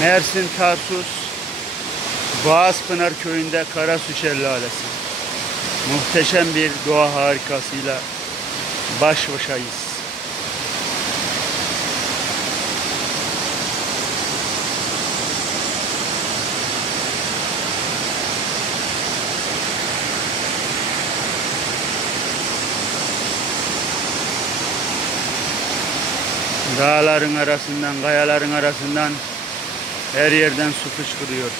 Mersin Tarsus Boğazpınar köyünde Karasu Şelalesi. Muhteşem bir doğa harikasıyla baş başayız. Dağların arasından, kayaların arasından her yerden su fışkırıyor.